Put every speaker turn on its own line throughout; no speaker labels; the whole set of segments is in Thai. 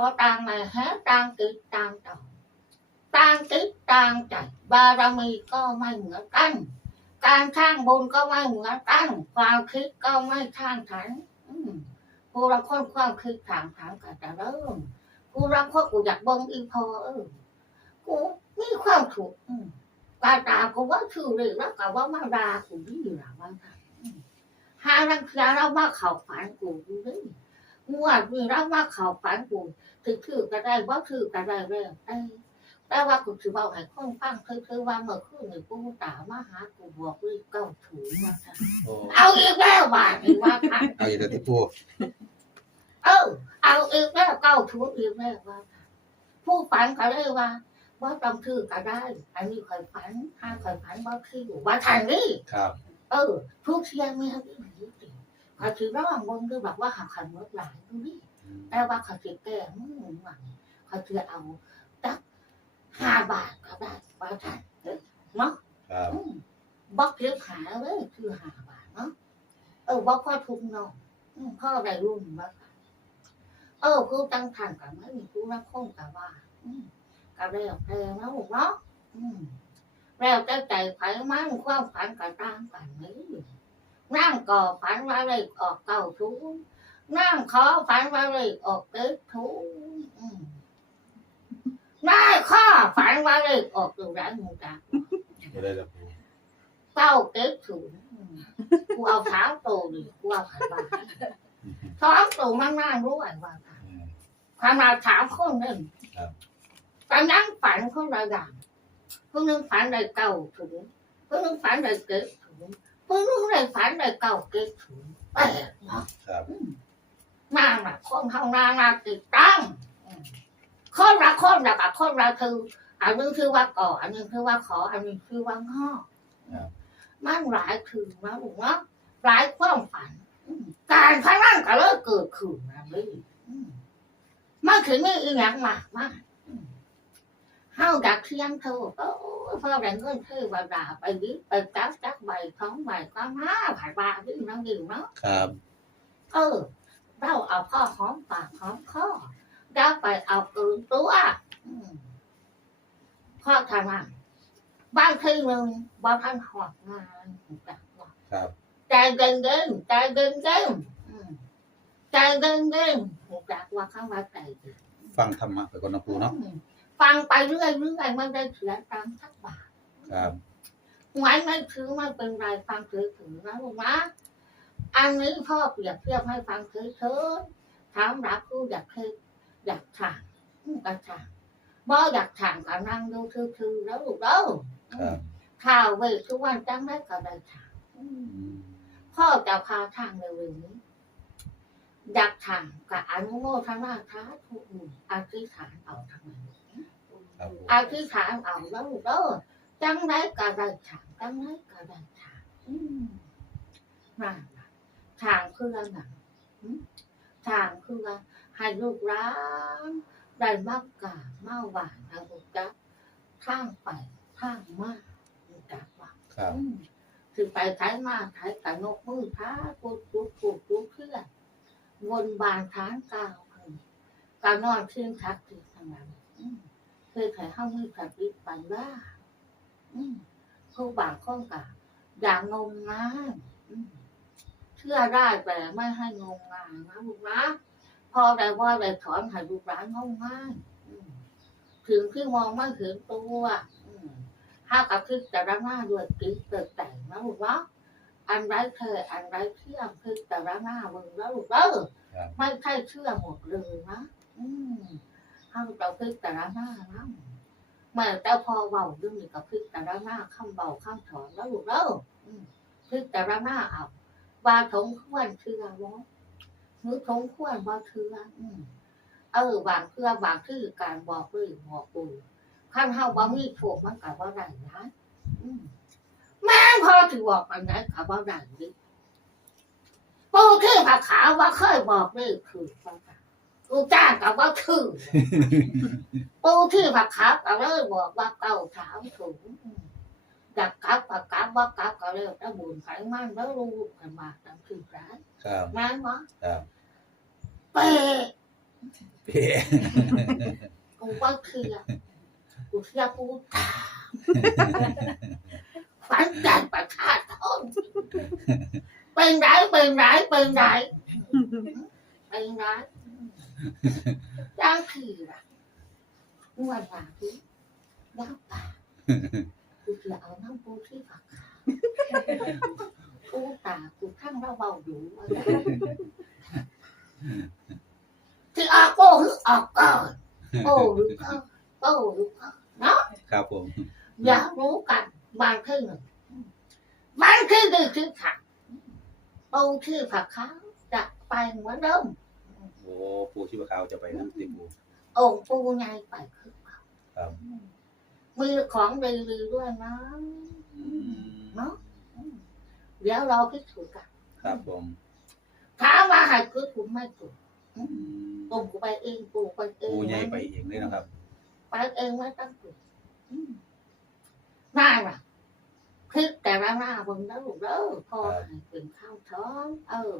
อต่างมาฮะต่างติดต่างต่อต่างติดต่างใจบารมีก็ไม่เหมือนกัน การสร้างบุญก็ไม่เหมือนกันความคิดก็ไม่ท่างฉันผู้รักคนความคิดทางทางกันจะเริ่มผู้รักคนกูอยากบ่งอีพอเออกูมีความถูกตาตากูว่าชื่อเลยแล้วก็ว่ามาดากูดีหรือว่าค่ะอืมหารังเกียเรามาเข่าฝันกูดูดิงวดมีเรามาเข่าฝันกู ถือถือก็ได้ว่าถือก็ได้แล้วแต่แต่ว่ากูถือว่าให้คนฟังคือคือว่าเมื่อคืนหนี่กูตามาหากูบอกเลยเก้าถูมาค่ะเอาอีกแล้วว่าอีกว่าค่ะ
เอาอีกแล้วที่ปูด
เออเอาอีกแล้วเก้าถูอีกแล้วว่าผู้ฝันก็เลยว่าว่าต้องถือก็ได้อันนี้คอยฝันห้าคอยฝันว่าคือว่าทางนี้
ครับ
เออทุกเชียงไม่เอาที่ไหน ขาถือระหว่างวงคือแบบว่าหักขันเมื่อหลายดูนี่แต่ว่าเขาถือแก่มือหวังเขาถือเอาตักห้าบาทก็ได้ว่าทันเนาะ
ครับ
อืมบอกเพียงหาเลยคือห้าบาทเนาะเออบอกพ่อทุกเนาะอืมพ่อได้รุ่นบ้างเออผู้ตั้งทันกับไม่มีผู้รักคงกับว่าอืมกับเรื่องเพลงแล้วเนาะอืมแล้วแต่ใจไผมันความฝันก็ตามกันนี้ นั่งก่อฝันว่าเลยออกเก้าทุนนั่งขอฝันว่าเลยออกเกิดทุนอืมนั่งข้อฝันว่าเลยออกอยู่ร้านหมูกา
ไม่ได้แล้วปู
เก้าเกิดทุนอืมกูเอาเท้าโตดิกูเอาขันบาท้องโตมันนั่งรู้ไหมว่าค่ะ
อืม
ความมาถามคนหนึ่ง
ครับ
ตอนนั้นฝันคนละอย่างคนหนึงฝันได้เก้าถุงคนหนึงฝันได้เกิดถุง คนหนึงได้ฝันได้เก้าเกิดถุงแปลกเนาะ
ครับ
อืมนางน่ะคนเท่านางน่ะติดตั้งอืมคนละคนละกับคนละคืออันนึงคือว่าก่อ อันนึงคือว่าขอ อันนึงคือว่างอมันหลายคือนะลูกเนาะหลายความฝันอืมการพนันก็เลิกเกิดขึ้นนะเลยอืมมันถึงนี่อีหยังมากมากอืม เฮาดักเทียงเธอโอ้ยพอได้เงินเธอว่าด่าไปดิไปจับจักใบท้องใบก็มาผ่านบาดิน้องดิวเนาะ
ครับ
เออ เราเอาพ่อหอมปากหอมคอเราไปเอาปืนตัวอืมพ่อทำงานบางทีหนึ่งบางท่านหอดงานจักว่า
ครับ
ใจเดินเดินใจเดินเดินอืมใจเดินเดินจักว่าข้างว่าใจเดิน
ฟังธรรมะไปก่อนนะปูเนาะ
อืม ฟังไปเรื่อยเรื่อยมันได้เสียตังค์สักบาท
ครับ
หวยไม่ถือไม่เป็นไรฟังถือถือนะลูกนะอันนี้พ่อเปรียบเทียบให้ฟังถือเถิดถามรับผู้อยากเคยอยากถางอืมก็ถางบ่อยากถางก็นั่งดูถือๆแล้วลูกเด้อ
ครับ
ข่าวเวททุกวันจังได้ก็ได้ถางอืม
อืม
พ่อจะพาทางเร็วๆนี้อยากถางกับอนุโมทนาท้าทุกข์อธิษฐานเอาทางนั้น
ครับปู
อธิษฐานเอาแล้วลูกเด้อจังไรก็ได้ถางจังไรก็ได้ถางอืมนั่นล่ะถางคืออะไรอืมถางคือว่าให้ลูกร้านได้มากกามาหวานนะลูกจ๊ะทางไปทางมาลูกจ๊ะว่า
ครับ
อืมคือไปท้ายมาท้ายกันนกมือท้าปุ๊บปุ๊บปุ๊บปุ๊บเพื่อนวนบานทางกาวคือการนอนชื่นทักทีทางนั้นอืม เคยขายข้าวมือกับวิปันว่าอืมผู้บางข้องกะอย่างงมงายอืมเชื่อได้แต่ไม่ให้งมงายนะลูกนะพอได้ว่าได้ถอนให้ลูกหลานงมงายอืมถึงที่มองไม่เห็นตัวอืมห้ากับพิจารณาด้วยจิตเกิดแต่งนะลูกเนาะอันไรเคยอันไรเชื่อมพิจารณามึงแล้วลูกเด้อ
ครับ
ไม่ใช่เชื่อหมดเลยนะ อืมเข้าจะพิจารณานะแม่แต่พอเบาดึงนี่ก็พิจารณาคำเบาคำถอนแล้วลูกเด้ออืมพิจารณาเอาวาสงควรเชื่อบ่หรือสงควรบ่เชืออืมเออบางเชื่อบางที่การบอกเลยบอกปูขั้นเฮาบ่มีโชคมันก็บ่ได้นะแม่พอถือบอกอันไหนก็บ่ได้ดิปูที่ผักขาวว่าเคยบอกเลยคือว่า กูจ้างกับว่าคือปูที่ผักขาวก็เลยบอกว่าเก่าถามถุงอยากกลับกับกลับว่ากลับก็เลยถ้าบุญไขมันแล้วรู้กันมาตั้งคือร้าน
ครับ
นั่นวะ
ครับ
เป๊ะ
เป๊ะ
กูว่าเคลียร์กูเคลียร์กูตาฝันจันประชาชนเป็นไรเป็นไรเป็นไรเป็นไร จ้างคืออะงวดหนาคือว้าวป่ากูจะเอาน้ำปูที่ฝักขากูตากูข้างเราเบาอยู่ว่าที่ออกโก้คือออกก่อนโอ้หรือก็โอ้หรือก็เนาะ
ครับผม
อยากรู้กันบางที่หนึ่งบางที่หนึ่งคือผักปูที่ผักขาวจะไปเหมือนเดิม
โอ้ปูชีพขาวจะไปนะที่ปู
องค์ปูไงไปคือเก่า
ครับ
มีของดีๆด้วยนะ
อืม
เนาะเดี๋ยวเราพิสูจน์กัน
ครับผม
ถามว่าให้คือผมไม่ถูก
อืม
ผมกูไปเองปูไปเอง
ปูใหญ่ไปเองเลยนะครับ
ไปเองไม่ต้องถูกอืมน่าล่ะคิดแต่ละหน้าบนแล้วลูกเด้อพอให้เป็นข้าวท้อง เออ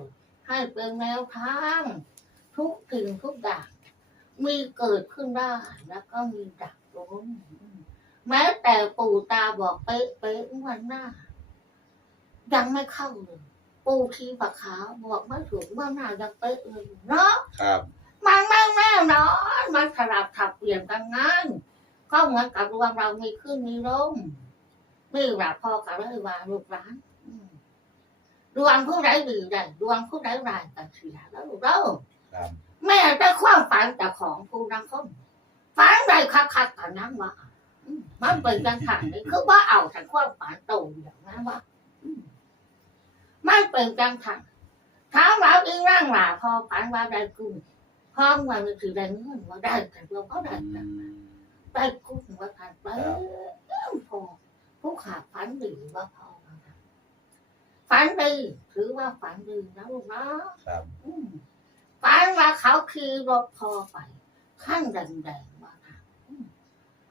ให้เป็นแนวทาง ทุกสิ่งทุกอย่างมีเกิดขึ้นได้แล้วก็มีดับลงแม้แต่ปู่ตาบอกเป๊ะเป๊ะๆวันหน้า ยังไม่เข้าเลยปู่ทีปากขาวบอกไม่ถูกว่าหน้ายังเป๊ะเลยเนาะ
ครับ
มันไม่แน่นอนมันสลับขับเปลี่ยนกันงั้นก็เหมือนกับดวงเรามีขึ้นมีลงนี่แหละพ่อกับเลยว่าลูกหลานอืมดวงผู้ใดดีได้ดวงผู้ใดร้ายก็เสียแล้วลูกเด้อ
ครับ
แม่ได้ความฝันจากของผู้นังคนฝันได้คักคักๆกันนั้นว่าอืมมันเป็นกันขันนี่คือว่าเอาแต่ความฝันโตอย่างนั้นว่าอืมมันเป็นกันขันถามว่าอีนั่งหล่ะพอฝันว่าได้กุ้งพ้องว่ามันคือได้เงินว่าได้แต่เราก็ได้
อื
แต่
ม
ได้กุ้งว่าทานไปพอผู้ขาดฝันดีว่าพอว่าทานฝันดีถือว่าฝันดีนะลูกเนาะ
ครับ
อืม ฝันว่าเขาขี่รถพอไปขั้นแดงๆมาทางอืม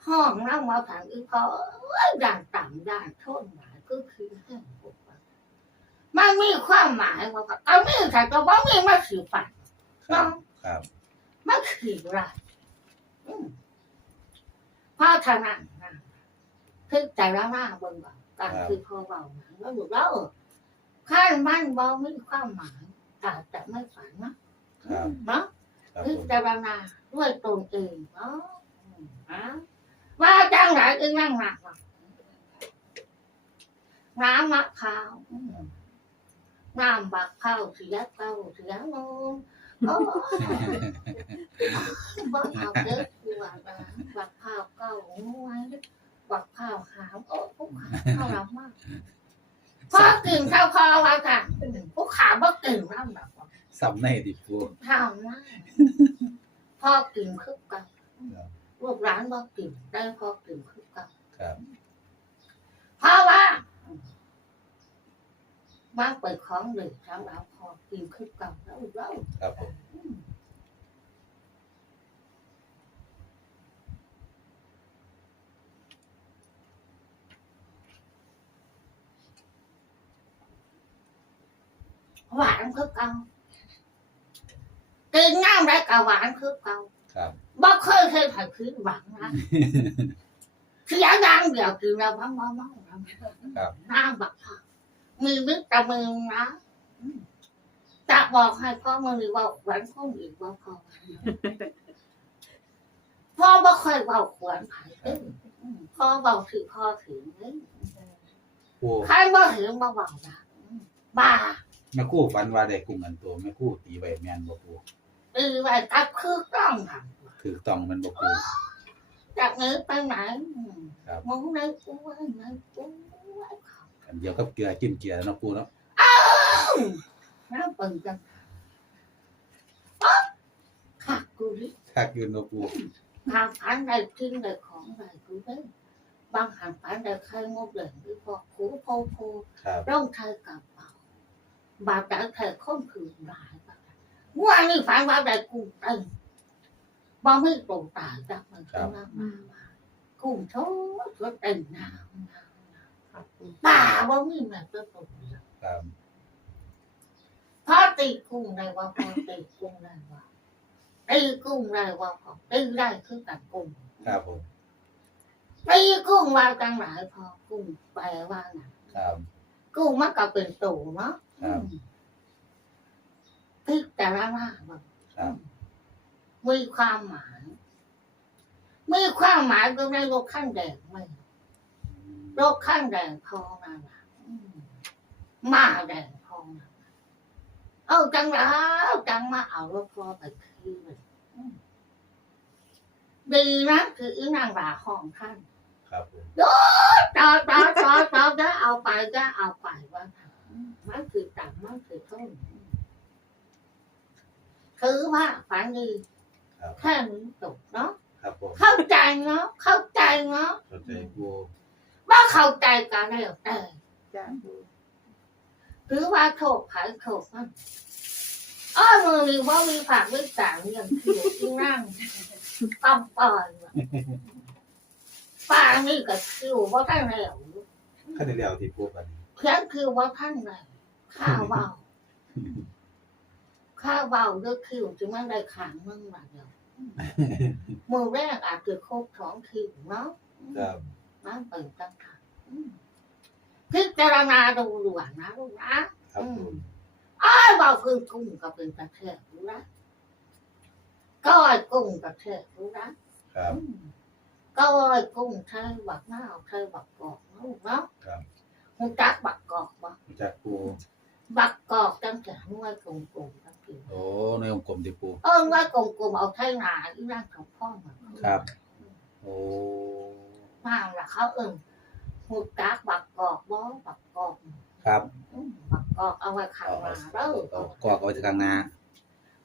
ห้องนั่งมาทางอีพอเอ้ยด่านต่ำด่านโทษหมายก็คือแห้งปกติมันมีความหมายว่าก็มีแต่ก็ว่ามีมาสือฝัน
ครับครับ
มาสืออะไรอืมเพราะฉะนั้นนะคือแต่ละหน้าเบนแบบการคือพอเบาหนังแล้วดูแล้วขั้นมันเบาไม่มีความหมายอาจจะไม่ฝันนะ
ครับ
เนาะ
ครับ
พิ
ผม
จารณาด้วยตนเองเนาะอืมนะว่าจังไหนอึงนั่งหนักว่ะน้ำมะพร้าวอืมน้ำบักข้าวเสียเก้าเสียโนนโอ้บ่เอาเด็กกูว่านะบักข้าวเก้าหน่วยบักข้าวหามโอ้ผู้ขาข้าวเรามากพอกินข้าวพอว่าจ้ะผู้ขาบ่กินน้ำแบบว่า
ซ้ำในดิปู
ทำนะพ่อกินคึกกันลูกหลานบอกกินได้พ่อกินคึกกัน
ครับ
เพราะว่ามันเปิดของเด็กสำหรับพ่อกินคึกกันแล้วเรา
ครับผม
หวานคึกกัน กินน้ำได้กับหวานคึกกัน
ครับ
บ่เคยเคยผ่านคืนหวังนะเสียดังเดี๋ยวกินแล้วมันมอมๆนะครับน้ำบักค่ะมีมิตรแต่มึงนะอืมจะบอกให้พ่อมึงหรือว่าขวัญพ่ออีกว่าพ่อพ่อบ่ค่อยเบาขวัญไผ่เด้ออืมพ่อเบาถือพ่อถือเด้อ
ปู
ใครบ่ถือมาเบานะอืมบ้า
แม่ครู่ฝันว่าได้กุ้งอันตัวแม่ครู่ตีใบแมนบ่ปู
ตีไว้กับคือต้องทำ
ถือต้องมันบ่ปู
จากนี้ไปไหนอืม
ครับ
มึงในกูไว้ในกูไว้
อันเดียวกับเกลือจิ้มเกลือเนาะปูเนาะ
น้ำเปิงจังอ๊ะขาดกูดิ
คักอยืนเนาะปู
หางฝันใดทิ้งใดของใดกูได้บางหางฝันใดใครงบเหลงหรือพอคูโพโพ
ครับ
ร่องไทยกับเป่าบาดแต่ไทยค้นคืนหลาย บาดว่านี่ฝันว่าใดกูเต็มบ่ไม่ตรงตายจากมันก็มามามากูโชดก็เต็มหนาวหนาวหนาวป่าบ่มีแม่ตัวตน
ครับ
เพราะตีกุ้งได้ว่าพอตีกุ้งได้ว่าตีกุ้งได้ว่าพอตีได้คือกันกุ้ง
ครับผม
ตีกุ้งว่าจังหลายพอกุ้งแปลว่าน่ะ
ครับ
กุ้งมันก็เป็นตูเนาะ
ครับ
พิจารณาว่า
ครับ
มีความหมายมีความหมายก็ในโลกขั้นแดงไม่โลกขั้นแดงพอนั่นน่ะอืมมาแดงพอนั่นน่ะเอาจังแล้วจังมาเอารถพอไปคืนอืมดีนะคืออีนางด่าห้องท่าน
ครับผม
จอดจอดจอดจอดจะเอาไปก็เอาไปว่าอืมมันคือต่ำมันคือต้น คือว่าฝันดี
ครับ
แค่นี้จบเนาะ
ครับผม
เข้าใจเนาะเข้าใจเนาะ
เข้าใจปู
ว่าเข้าใจกันแล้วแต่
จ้าปู
หรือว่าโถกผายโถกมันอ้อมือมีว่ามีผักมีสามอย่างที่อยู่ที่นั่งต้องปล่อยว่ะป้านี่ก็คิวว่าท่านแล้ว
ขั้นที่แล้วที่ปูกัน
เพียงคือว่าท่านแล้วข้าวเบา ข้าวเบาเลือกคิวจึงไม่ได้ขังมึงมาเดียวมือแรกอาจจะครบสองคิวเนาะ
ครับ
น้ำเปิดตั้งค่ะอืมพิจารณาดูด่วนนะลูกนะครับ
ผม
อ้ายบอกคือกุ้งก็เป็นประเทศรู้นะก้อยกุ้งประเทศรู้นะครับอืมก้อยกุ้งใช้บักหน้าวใช้บักกอกนะลูกเนาะ
ครับ
มึงจักบักกอกบ่
รู้จักปู
บักกอกตั้งแต่ห้วยกลมๆตั้งแต่
โอ้ในวงกลมที่ปู
เออห้วยกลมๆเอาไทยนาอีนั่งของพ่อมา
ครับ โอ้
มาละเขาเอิ้นหูจักบักกอกบ่บักกอก
ครับ
อืมบักกอกเอาไว้ขัง
เอา
มาเด้อ
เอากอกเอาไว้ที่ข้างหน้า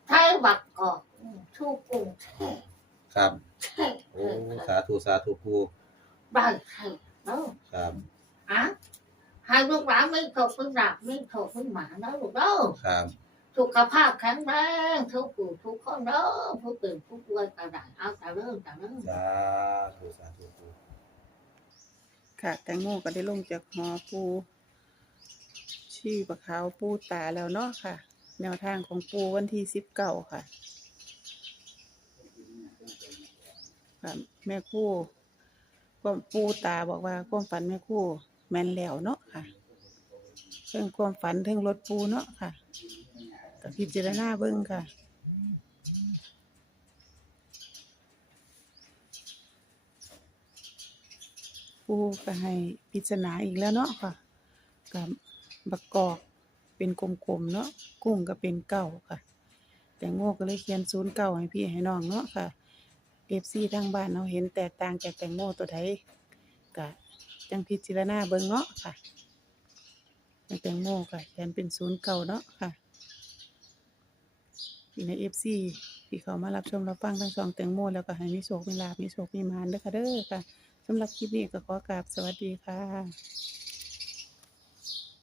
ใช้บักกอกอืมชูกุ้งแช่
ครับ
แช่
โอ้สาธุสาธุปู
ได้แช่เด้อ
ครับ
อะให้ลูกหลานไม่ถกไม่หลับไม่ถกไม่หมาเด้อลูกเด้อ
ครับ
สุขภาพแข็งแรงทุกผู้ทุกคนเด้อผู้ตื่นผู้ป่วยกระดาษเอาแต่เริ่มแต่เริ่ม
สาธุสาธุปู
ค่ะ แตงโมก็ได้ลงจากหอปูชื่อปะขาวปูตาแล้วเนาะค่ะ แนวทางของปูวันที่สิบเก้าค่ะค่ะ แม่ครู่ความปูตาบอกว่าความฝันแม่ครู่ แม่นแล้วเนาะค่ะเรื่องความฝันเรื่องรถปูเนาะค่ะ กับพิจารณาเบิ่งค่ะปูก็ให้พิจารณาอีกแล้วเนาะค่ะกับบักกอกเป็นกลมๆเนาะกุ้งก็เป็นเก้าค่ะ แตงโมก็เลยเขียนศูนย์เก้าให้พี่ให้น้องเนาะค่ะเอฟซีทางบ้านเราเห็นแตกต่างจากแตงโมตัวใดก็จังพิจารณาเบิ่งเนาะค่ะแต่แตงโมก็เขียนเป็นศูนย์เก้าเนาะค่ะ พี่ในเอฟซีที่เขามารับชมรับฟังทั้งสองแตงโมแล้วก็ให้มีโชคมีลาภมีโชคมีมานเด้อค่ะเด้อค่ะสำหรับคลิปนี้ก็ขอกราบสวัสดีค่ะ